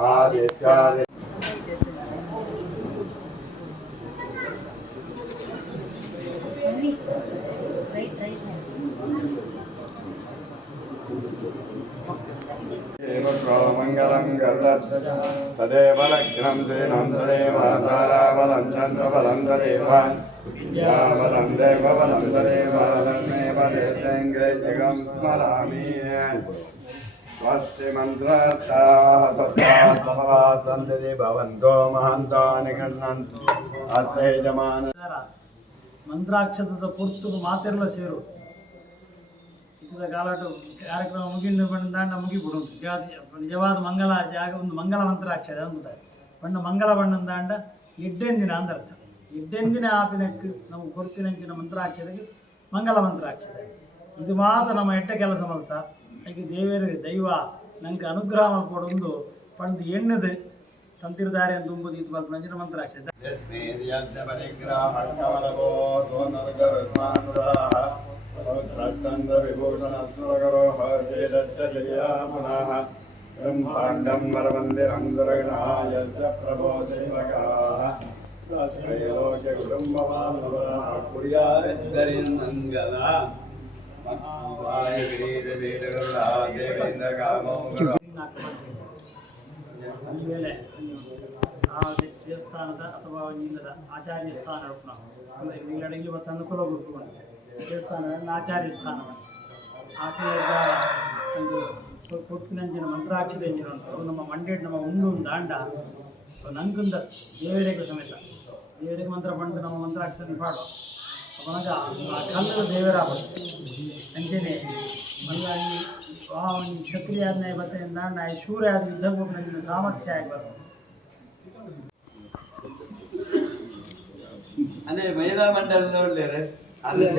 आदित्यादि मंगलम तदेव लग्नं सेनं तदेव ताराबलं चन्द्रबलं तदेव विद्याबलं देवबलं तदेव तन्मेव देवैङ्ग्रे जगं स्मरामि स्वस्ति मन्त्रस्थाः सत्ताः समवाः सन्तति भवन्तो महान्तानि गृह्णन्तु अस्य यजमान ಮಂತ್ರಾಕ್ಷರದ ಪುರ್ತುದು ಮಾತೆಲ್ಲ ಸೇರು ಇತದ ಕಾಲಟು ಕಾರ್ಯಕ್ರಮ ಮುಗಿಂದು ಬಂದಾಂಡ ಮುಗಿಬಿಡು ನಿಜವಾದ ಮಂಗಲ ಜಾಗ ಒಂದು ಮಂಗಲ ಮಂತ್ರಾಕ್ಷರ ಅಂತ ಬಣ್ಣ ಮಂಗಲ ಬಣ್ಣದಾಂಡ ಎಡ್ಡೆಂದಿನ ಅಂದರ್ಥ ಎಡ್ಡೆಂದಿನ ಆಪಿನಕ್ಕೆ ನಾವು ಕೊರ್ಪಿನಂಚಿನ ಮಂತ್ರಾಕ್ಷರಿಗೆ ಮಂಗಲ ಮಂತ್ರಾಕ್ಷರ ಇದು ಮಾತ್ರ ನಮ್ಮ ಎಡ್ಡ ಕೆಲಸ ಮಲ್ತ ಹಾಗೆ ದೇವರ ದೈವ ನಂಗೆ ಅನುಗ್ರಹ ಮಲ್ಪಡೊಂದು ಪಂದು ಎಣ್ಣದು ತಂತಿರದಾರಿ ಅಂತ ತುಂಬುದು ಇದು ಬಲ್ಪನಂಚಿನ ಮಂತ್ರಾಕ್ಷರ ब्रह्मांडं वरमन्दिरं सुरगणायस्य प्रभो सेवकाः त्रैलोक्य कुटुम्बबान्धवाः कुर्याद्दरिन्दङ्गदा वाय वीरवीरगरुडा देवेन्द्र कामो ವೇಳೆ ಆ ದೇವಸ್ಥಾನದ ಅಥವಾ ಇಲ್ಲದ ಆಚಾರ್ಯ ಸ್ಥಾನ ಅಂದರೆ ಇಲ್ಲಿ ಮತ್ತು ಅನುಕೂಲ ಗುರುಕೊಂಡು ದೇವಸ್ಥಾನವನ್ನು ಆಚಾರ್ಯ ಸ್ಥಾನವನ್ನು ಆಕೆಯ ಒಂದು ಕೊಟ್ಟಿನಂಚಿನ ಮಂತ್ರಾಕ್ಷರ ಎಂಜಿನ ಉಂಟು ನಮ್ಮ ಮಂಡ್ಯದ ನಮ್ಮ ಒಂದು ದಾಂಡ ನಂಗುಂದ ದೇವರಿಗೆ ಸಮೇತ ದೇವರಿಗೆ ಮಂತ್ರ ಬಂದು ನಮ್ಮ ಮಂತ್ರಾಕ್ಷರ ಪಾಡು ಅವನಾಗ ಆ ಕಲ್ಲದ ದೇವರ ಅಂಚನೆ ಮಲ್ಲ ಈ ಕ್ಷತ್ರಿಯ ಆಜ್ಞೆ ಬರ್ತದೆ ದಾಂಡ ಶೂರ್ಯ ಆದ ಯುದ್ಧ ನಂಚಿನ ಸಾಮರ್ಥ್ಯ ಆಗಿ ಬರ್ತದೆ ಅಂದರೆ ಮಹಿಳಾ ಮಂಡಲದ ಒಳ್ಳೆಯರೆ ಅಲ್ಲೇ